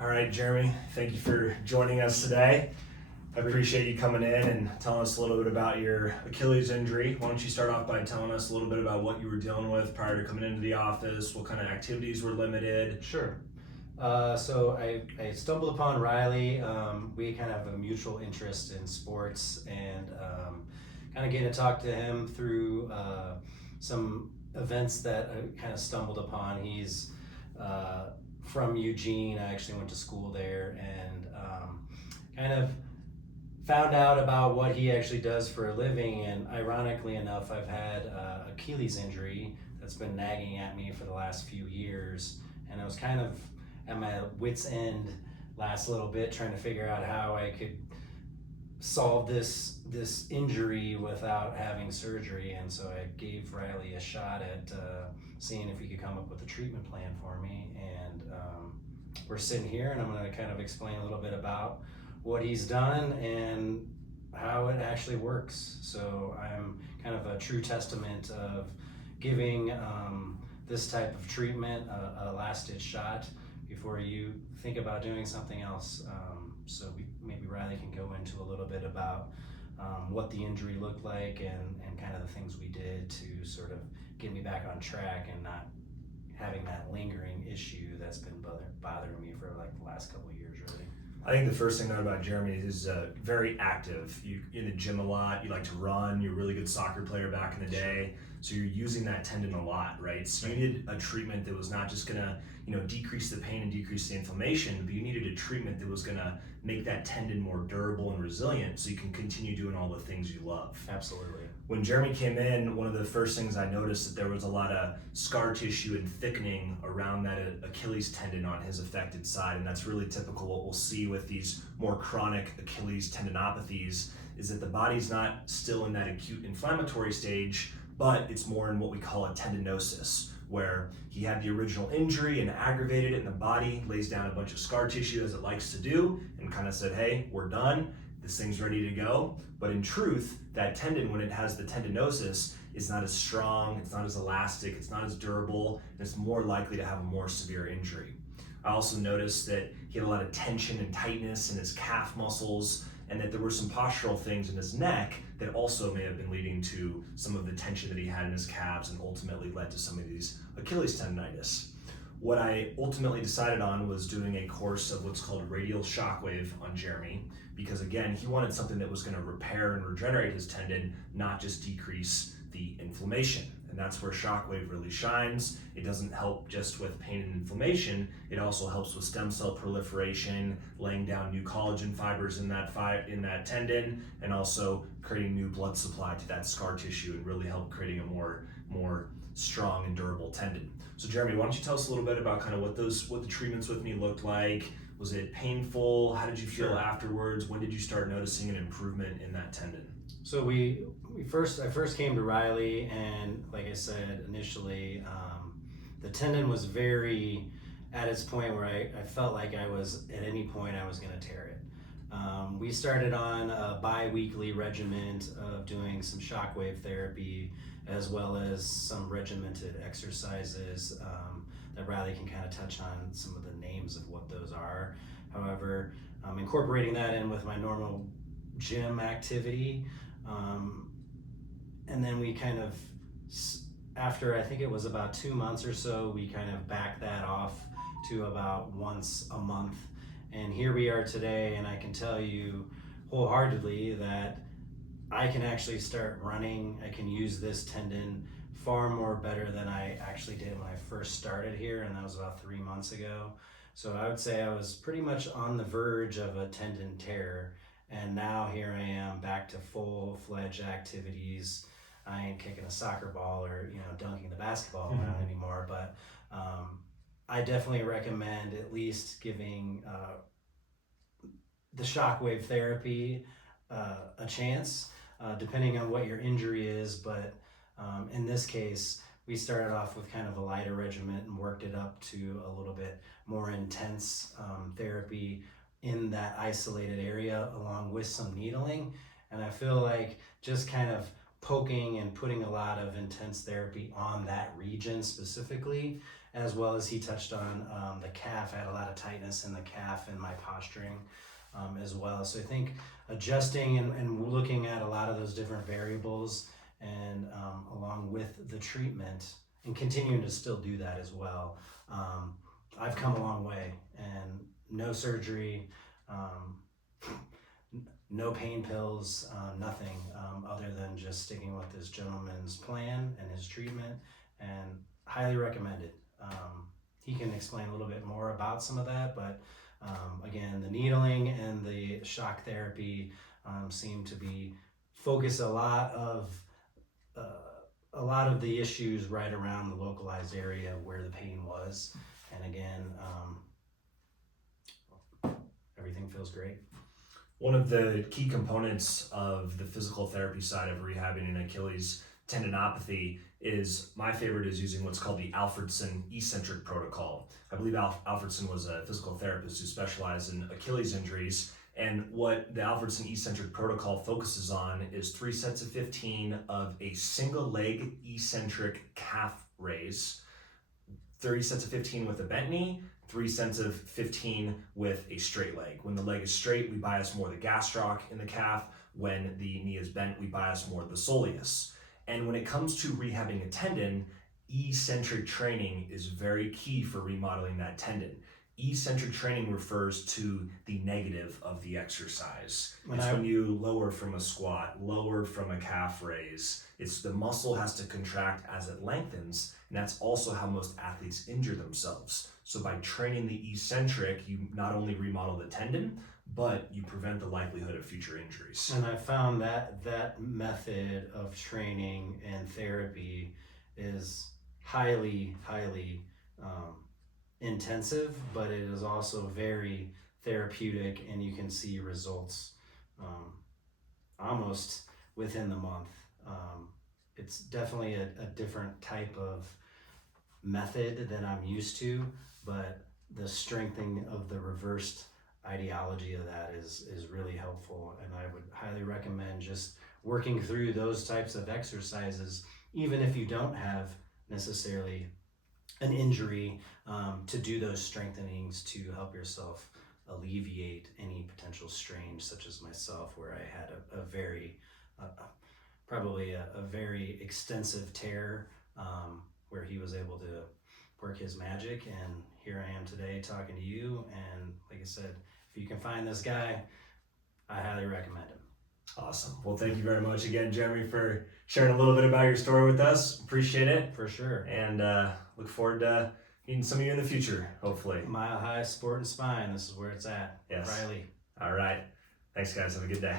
All right, Jeremy, thank you for joining us today. I appreciate you coming in and telling us a little bit about your Achilles injury. Why don't you start off by telling us a little bit about what you were dealing with prior to coming into the office, what kind of activities were limited? Sure. So I stumbled upon Riley. We kind of have a mutual interest in sports, and kind of getting to talk to him through some events that I kind of stumbled upon. He's from Eugene. I actually went to school there, and kind of found out about what he actually does for a living. And ironically enough, I've had Achilles injury that's been nagging at me for the last few years, and I was kind of at my wit's end last little bit trying to figure out how I could solve this injury without having surgery. And so I gave Riley a shot at seeing if he could come up with a treatment plan for me. And we're sitting here, and I'm going to kind of explain a little bit about what he's done and how it actually works. So I'm kind of a true testament of giving this type of treatment a last-ditch shot before you think about doing something else. So maybe Riley can go into a little bit about what the injury looked like and kind of the things we did to sort of get me back on track and not having that lingering issue that's been bothering me for like the last couple of years, really. I think the first thing to know about Jeremy is very active. You're in the gym a lot, you like to run, you're a really good soccer player back in the day, so you're using that tendon a lot, right? So you needed a treatment that was not just gonna, decrease the pain and decrease the inflammation, but you needed a treatment that was gonna make that tendon more durable and resilient so you can continue doing all the things you love. Absolutely. When Jeremy came in, one of the first things I noticed that there was a lot of scar tissue and thickening around that Achilles tendon on his affected side, and that's really typical. What we'll see with these more chronic Achilles tendinopathies is that the body's not still in that acute inflammatory stage, but it's more in what we call a tendinosis, where he had the original injury and aggravated it, and the body lays down a bunch of scar tissue as it likes to do and kind of said, hey, we're done. This thing's ready to go. But in truth, that tendon, when it has the tendinosis, is not as strong, it's not as elastic, it's not as durable, and it's more likely to have a more severe injury. I also noticed that he had a lot of tension and tightness in his calf muscles, and that there were some postural things in his neck that also may have been leading to some of the tension that he had in his calves and ultimately led to some of these Achilles tendinitis. What I ultimately decided on was doing a course of what's called Radial Shockwave on Jeremy, because again, he wanted something that was going to repair and regenerate his tendon, not just decrease the inflammation. And that's where Shockwave really shines. It doesn't help just with pain and inflammation, it also helps with stem cell proliferation, laying down new collagen fibers in that tendon, and also creating new blood supply to that scar tissue and really help creating a more strong and durable tendon. So Jeremy, why don't you tell us a little bit about kind of what the treatments with me looked like? Was it painful? How did you feel afterwards? When did you start noticing an improvement in that tendon? So I first came to Riley, and like I said initially, the tendon was very at its point where I felt like I was at any point I was going to tear it. We started on a bi-weekly regimen of doing some shockwave therapy as well as some regimented exercises that Riley can kind of touch on some of the names of what those are. However, incorporating that in with my normal gym activity, and then we kind of, after I think it was about 2 months or so, we kind of backed that off to about once a month. And here we are today, and I can tell you wholeheartedly that I can actually start running. I can use this tendon far more better than I actually did when I first started here, and that was about 3 months ago. So I would say I was pretty much on the verge of a tendon tear, and now here I am back to full-fledged activities. I ain't kicking a soccer ball or dunking the basketball around anymore, but I definitely recommend at least giving the shockwave therapy a chance, depending on what your injury is. But in this case, we started off with kind of a lighter regimen and worked it up to a little bit more intense therapy in that isolated area, along with some needling. And I feel like just kind of poking and putting a lot of intense therapy on that region specifically as well as he touched on the calf. I had a lot of tightness in the calf and my posturing as well. So I think adjusting and looking at a lot of those different variables and along with the treatment and continuing to still do that as well. I've come a long way, and no surgery, no pain pills, nothing other than just sticking with this gentleman's plan and his treatment, and highly recommended. He can explain a little bit more about some of that, but again, the needling and the shock therapy seem to be focus a lot of the issues right around the localized area where the pain was. And again, everything feels great. One of the key components of the physical therapy side of rehabbing an Achilles tendinopathy is, my favorite is using what's called the Alfredson eccentric protocol. I believe Alfredson was a physical therapist who specialized in Achilles injuries. And what the Alfredson eccentric protocol focuses on is 3 sets of 15 of a single leg eccentric calf raise, 30 sets of 15 with a bent knee, 3 sets of 15 with a straight leg. When the leg is straight, we bias more the gastroc in the calf. When the knee is bent, we bias more the soleus. And when it comes to rehabbing a tendon, eccentric training is very key for remodeling that tendon. Eccentric training refers to the negative of the exercise. It's when you lower from a squat, lower from a calf raise. It's the muscle has to contract as it lengthens, and that's also how most athletes injure themselves. So by training the eccentric, you not only remodel the tendon, but you prevent the likelihood of future injuries. And I found that that method of training and therapy is highly intensive, but it is also very therapeutic, and you can see results almost within the month. It's definitely a different type of method than I'm used to, but the strengthening of the reversed ideology of that is really helpful, and I would highly recommend just working through those types of exercises, even if you don't have necessarily an injury, to do those strengthenings to help yourself alleviate any potential strain, such as myself, where I had a very probably a very extensive tear, where he was able to work his magic, and here I am today talking to you. And like I said, if you can find this guy, I highly recommend him. Awesome. Well, thank you very much again, Jeremy, for sharing a little bit about your story with us. Appreciate it. For sure. And look forward to meeting some of you in the future, hopefully. Mile High Sport and Spine, this is where it's at. Yes. Riley. All right. Thanks, guys. Have a good day.